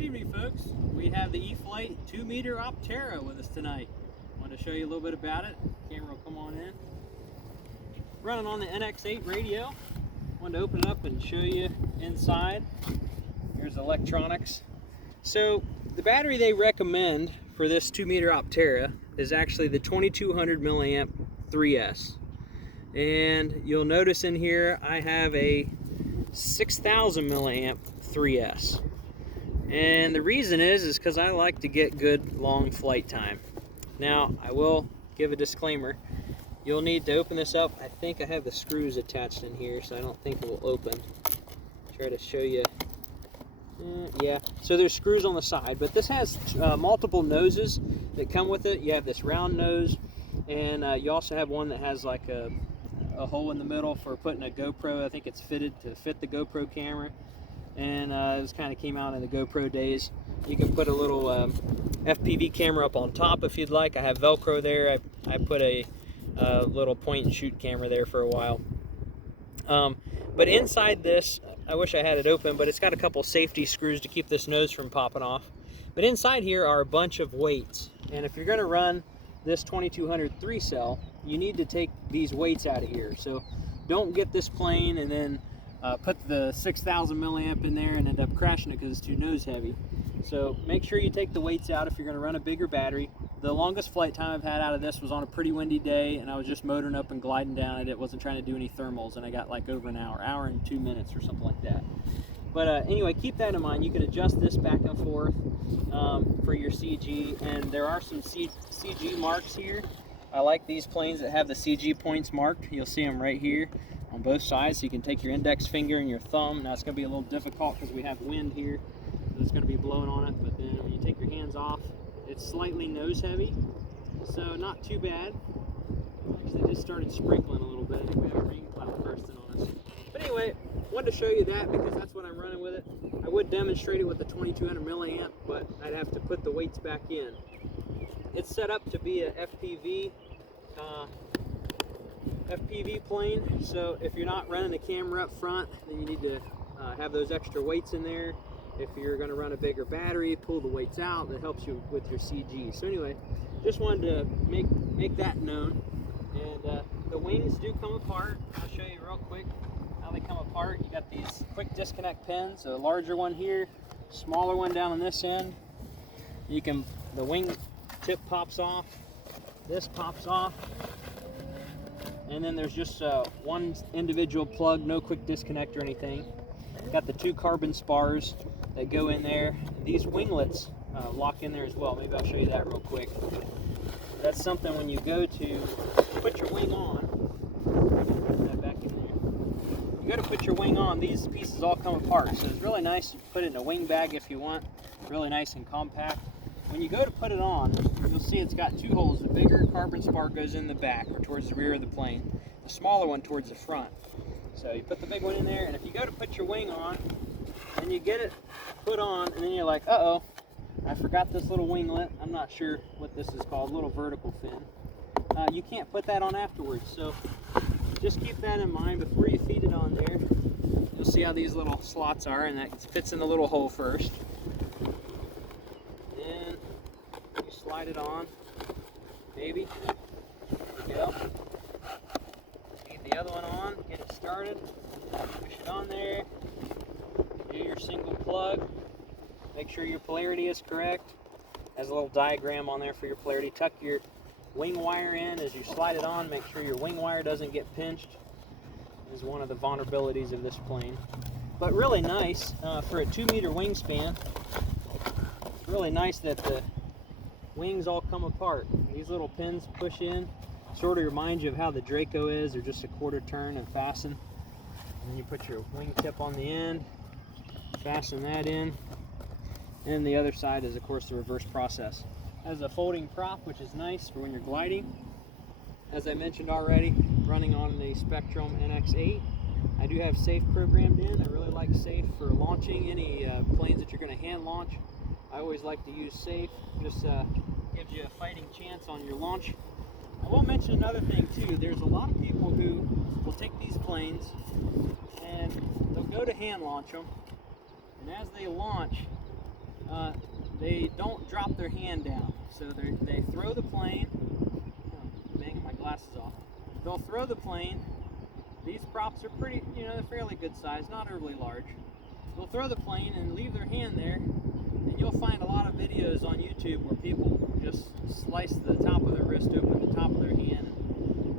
Good evening, folks. We have the E-flite 2-meter Opterra with us tonight. Want to show you a little bit about it. Camera will come on in. Running on the NX8 radio. Wanted to open it up and show you inside. Here's electronics. So the battery they recommend for this 2-meter Opterra is actually the 2200 milliamp 3S. And you'll notice in here I have a 6000 milliamp 3S. And the reason is because I like to get good long flight time. Now, I will give a disclaimer. You'll need to open this up. I think I have the screws attached in here, so I don't think it will open. Try to show you. Yeah, so there's screws on the side, but this has multiple noses that come with it. You have this round nose, and you also have one that has like a hole in the middle for putting a GoPro. I think it's fitted to fit the GoPro camera. And this kind of came out in the GoPro days. You can put a little FPV camera up on top if you'd like. I have Velcro there. I put a little point and shoot camera there for a while. But inside this, I wish I had it open, but it's got a couple safety screws to keep this nose from popping off. But inside here are a bunch of weights. And if you're going to run this 2200 3-cell, you need to take these weights out of here. So don't get this plane and then put the 6000 milliamp in there and end up crashing it because it's too nose heavy. So make sure you take the weights out if you're going to run a bigger battery. The longest flight time I've had out of this was on a pretty windy day, and I was just motoring up and gliding down it. It wasn't trying to do any thermals, and I got like over an hour and 2 minutes or something like that. But anyway, keep that in mind. You can adjust this back and forth for your CG, and there are some CG marks here. I like these planes that have the CG points marked. You'll see them right here on both sides, so you can take your index finger and your thumb. Now it's going to be a little difficult because we have wind here, so it's going to be blowing on it, but then when you take your hands off, it's slightly nose heavy, so not too bad. Actually, just started sprinkling a little bit. I think we have a rain cloud bursting on us. But anyway, wanted to show you that because that's what I'm running with it. I would demonstrate it with the 2200 milliamp, but I'd have to put the weights back in. It's set up to be a FPV plane, so if you're not running a camera up front, then you need to have those extra weights in there. If you're going to run a bigger battery, pull the weights out. That helps you with your CG. So anyway, just wanted to make that known. And the wings do come apart. I'll show you real quick how they come apart. You got these quick disconnect pins, a larger one here, smaller one down on this end. The wing tip pops off, this pops off, and then there's just one individual plug, no quick disconnect or anything. Got the 2 carbon spars that go in there. These winglets lock in there as well. Maybe I'll show you that real quick. That's something when you go to put your wing on, put that back in there. You go to put your wing on, these pieces all come apart. So it's really nice. You put it in a wing bag if you want, really nice and compact. When you go to put it on, you'll see it's got 2 holes. The bigger carbon spar goes in the back or towards the rear of the plane. The smaller one towards the front. So you put the big one in there, and if you go to put your wing on, and you get it put on, and then you're like, uh-oh, I forgot this little winglet. I'm not sure what this is called, little vertical fin. You can't put that on afterwards, so just keep that in mind before you feed it on there. You'll see how these little slots are, and that fits in the little hole first. Then you slide it on, maybe. There you go. Feed the other one on, get it started, push it on there, do your single plug, make sure your polarity is correct. Has a little diagram on there for your polarity. Tuck your wing wire in as you slide it on, make sure your wing wire doesn't get pinched. Is one of the vulnerabilities of this plane. But really nice for a 2-meter wingspan. It's really nice that the wings all come apart. These little pins push in. Sort of reminds you of how the Draco is, or just a quarter turn and fasten. And you put your wing tip on the end, fasten that in. And the other side is, of course, the reverse process. Has a folding prop, which is nice for when you're gliding. As I mentioned already, running on the Spectrum NX8. I do have safe programmed in. I really like safe for launching any planes that you're going to hand launch. I always like to use safe. Just gives you a fighting chance on your launch. I will mention another thing too. There's a lot of people who will take these planes and they'll go to hand launch them, and as they launch, they don't drop their hand down. So they throw the plane. Oh, banging my glasses off. They'll throw the plane. These props are pretty, they're fairly good size, not overly large. They'll throw the plane and leave their hand there, and you'll find a lot of videos on YouTube where people just slice the top of their wrist open, the top of their hand,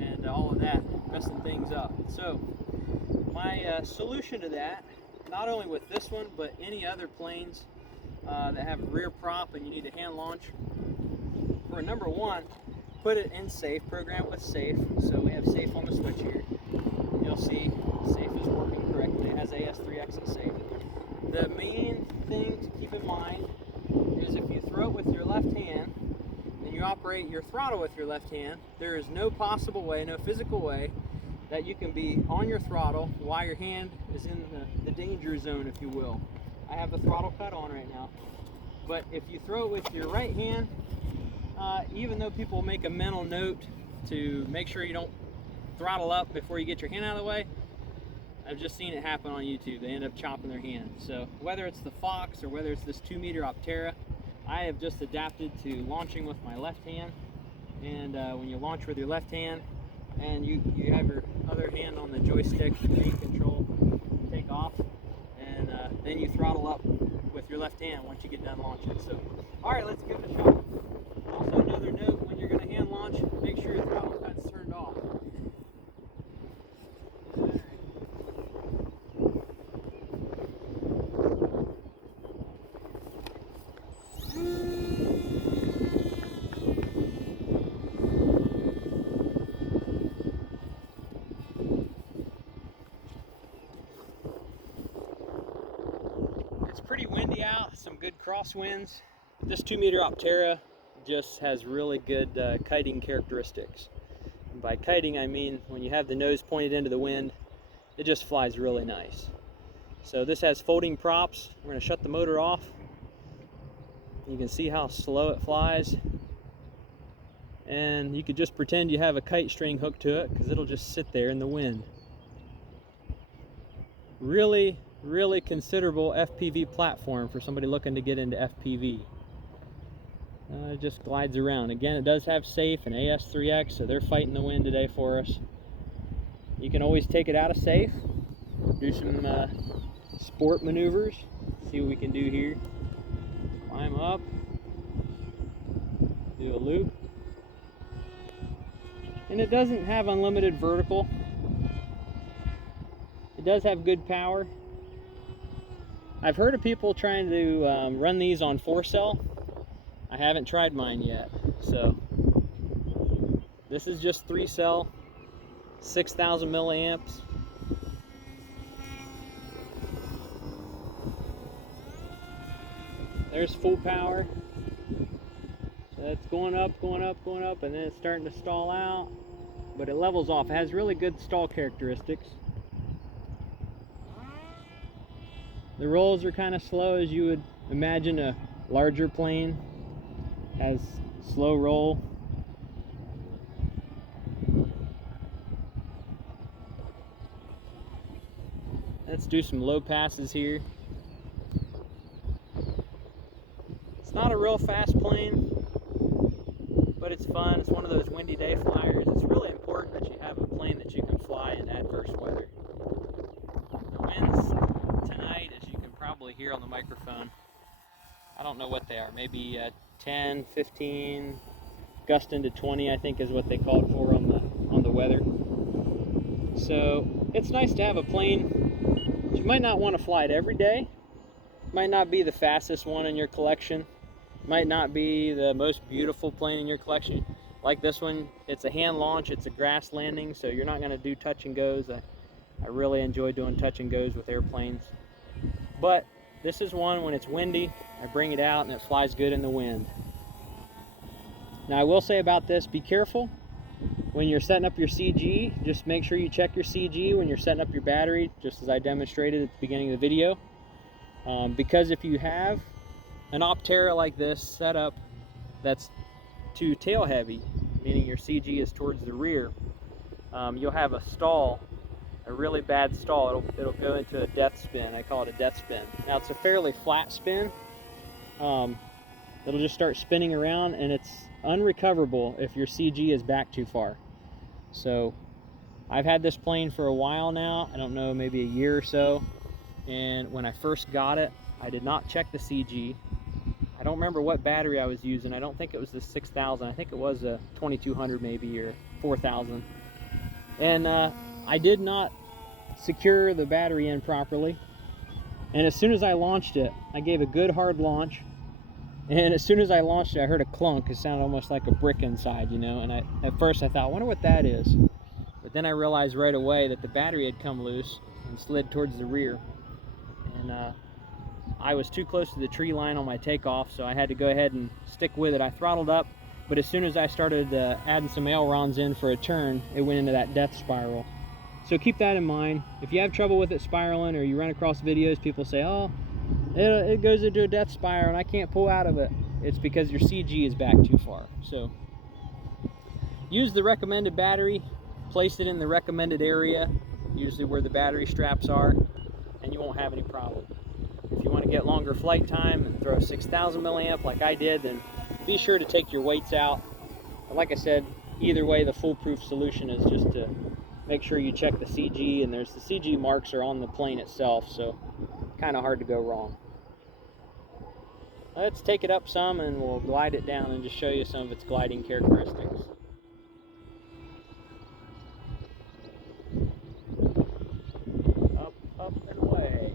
and all of that, messing things up. So my solution to that, not only with this one, but any other planes that have a rear prop and you need a hand launch, for number one, put it in safe, program it with safe. So we have safe on the switch here. You'll see safe is working correctly. It has AS3X and safe. The main thing to keep in mind is if you throw it with your left hand and you operate your throttle with your left hand, there is no possible way, no physical way that you can be on your throttle while your hand is in the danger zone, if you will. I have the throttle cut on right now. But if you throw it with your right hand, even though people make a mental note to make sure you don't throttle up before you get your hand out of the way, I've just seen it happen on YouTube. They end up chopping their hand. So whether it's the Fox or whether it's this 2-meter Opterra, I have just adapted to launching with my left hand. And when you launch with your left hand and you have your other hand on the joystick, main control, take off, and then you throttle up with your left hand once you get done launching. So, all right, let's give it a shot. Also, another note, when you're going to hand launch, make sure your throttle cut's turned off. It's pretty windy out, some good crosswinds. This 2-meter Opterra just has really good kiting characteristics. And by kiting, I mean when you have the nose pointed into the wind, it just flies really nice. So this has folding props. We're going to shut the motor off. You can see how slow it flies. And you could just pretend you have a kite string hooked to it because it'll just sit there in the wind. Really considerable FPV platform for somebody looking to get into FPV. It just glides around. Again, it does have safe and AS3X, so they're fighting the wind today for us. You can always take it out of safe, do some sport maneuvers, see what we can do here. Climb up, do a loop. And it doesn't have unlimited vertical. It does have good power. I've heard of people trying to run these on 4-cell. I haven't tried mine yet. So this is just 3-cell, 6,000 milliamps. There's full power. So it's going up, and then it's starting to stall out. But it levels off. It has really good stall characteristics. The rolls are kind of slow, as you would imagine a larger plane has slow roll. Let's do some low passes here. It's not a real fast plane, but it's fun. It's one of those windy day flyers. It's really important that you have a plane that you can fly in adverse weather. The winds tonight, as you can probably hear on the microphone, I don't know what they are, maybe 10, 15, gusting to 20, I think is what they called for on the weather. So it's nice to have a plane. You might not want to fly it every day. Might not be the fastest one in your collection. Might not be the most beautiful plane in your collection. Like this one, it's a hand launch, it's a grass landing, so you're not going to do touch and goes. I really enjoy doing touch and goes with airplanes. But this is one when it's windy, I bring it out and it flies good in the wind. Now I will say about this, be careful when you're setting up your CG. Just make sure you check your CG when you're setting up your battery, just as I demonstrated at the beginning of the video. Because if you have an Opterra like this set up that's too tail heavy, meaning your CG is towards the rear, you'll have a stall, a really bad stall. It'll go into a death spin. I call it a death spin. Now it's a fairly flat spin, it'll just start spinning around, and it's unrecoverable if your CG is back too far. So I've had this plane for a while now, I don't know, maybe a year or so, and when I first got it, I did not check the CG. I don't remember what battery I was using. I don't think it was the 6000. I think it was a 2200 maybe, or 4000. And I did not secure the battery in properly. And as soon as I launched it, I gave a good hard launch. And as soon as I launched it, I heard a clunk. It sounded almost like a brick inside, you know. And at first I thought, I wonder what that is. But then I realized right away that the battery had come loose and slid towards the rear. And I was too close to the tree line on my takeoff, so I had to go ahead and stick with it. I throttled up, but as soon as I started adding some ailerons in for a turn, it went into that death spiral. So keep that in mind. If you have trouble with it spiraling, or you run across videos, people say, oh, it goes into a death spiral and I can't pull out of it. It's because your CG is back too far. So use the recommended battery, place it in the recommended area, usually where the battery straps are, and you won't have any problem. If you want to get longer flight time and throw a 6000 milliamp like I did, then be sure to take your weights out. And like I said, either way, the foolproof solution is just to make sure you check the CG, and the CG marks are on the plane itself, so kind of hard to go wrong. Let's take it up some and we'll glide it down and just show you some of its gliding characteristics. Up, up, and away.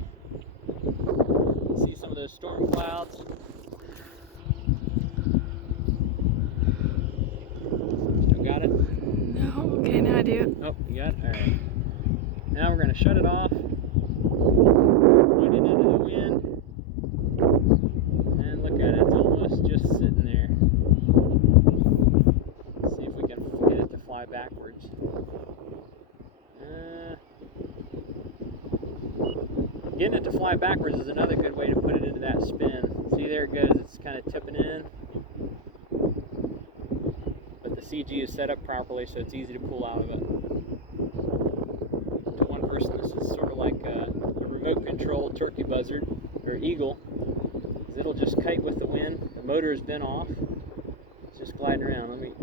See some of those storm clouds. Still got it? No, okay, now I do. Oh, you got it? Alright. Now we're going to shut it off, point it into the wind, and look at it, it's almost just sitting there. Let's see if we can get it to fly backwards. Getting it to fly backwards is another good way to put it into that spin. See, there it goes, it's kind of tipping in. But the CG is set up properly, so it's easy to pull out of it. To one person, this is sort of like a remote control turkey buzzard, or eagle. It'll just kite with the wind. The motor has been off. It's just gliding around. Let me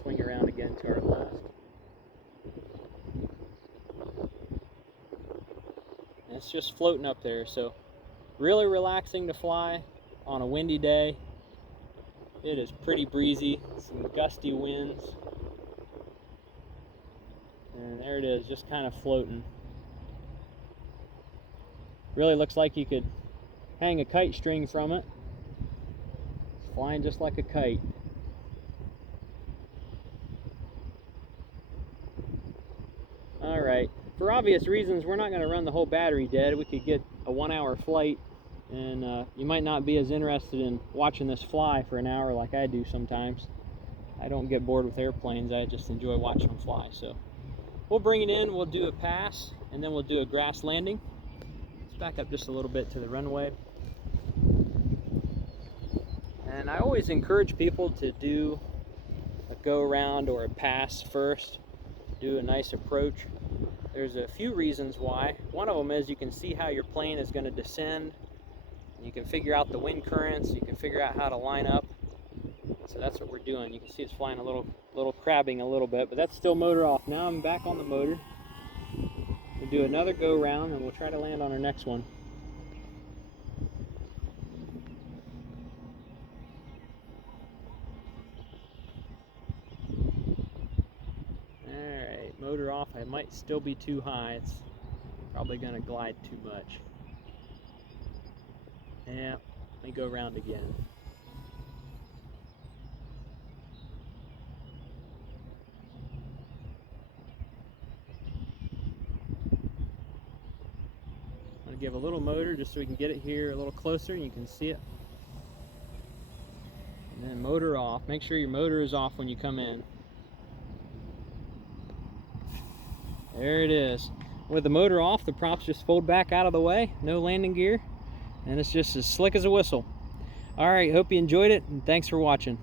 swing around again to our left. And it's just floating up there, so really relaxing to fly on a windy day. It is pretty breezy, some gusty winds. And there it is, just kind of floating. Really looks like you could hang a kite string from it. It's flying just like a kite. Alright, for obvious reasons, we're not going to run the whole battery dead. We could get a 1-hour flight, and you might not be as interested in watching this fly for an hour like I do sometimes. I don't get bored with airplanes, I just enjoy watching them fly. So we'll bring it in, we'll do a pass, and then we'll do a grass landing. Let's back up just a little bit to the runway. And I always encourage people to do a go around or a pass first, do a nice approach. There's a few reasons why. One of them is you can see how your plane is going to descend. You can figure out the wind currents, you can figure out how to line up. So that's what we're doing. You can see it's flying a little crabbing a little bit, but that's still motor off. Now I'm back on the motor. We'll do another go round and we'll try to land on our next one. Alright, motor off. I might still be too high. It's probably going to glide too much. Yeah, let me go around again. I'm going to give a little motor just so we can get it here a little closer and you can see it. And then motor off. Make sure your motor is off when you come in. There it is. With the motor off, the props just fold back out of the way. No landing gear. And it's just as slick as a whistle. Alright, hope you enjoyed it, and thanks for watching.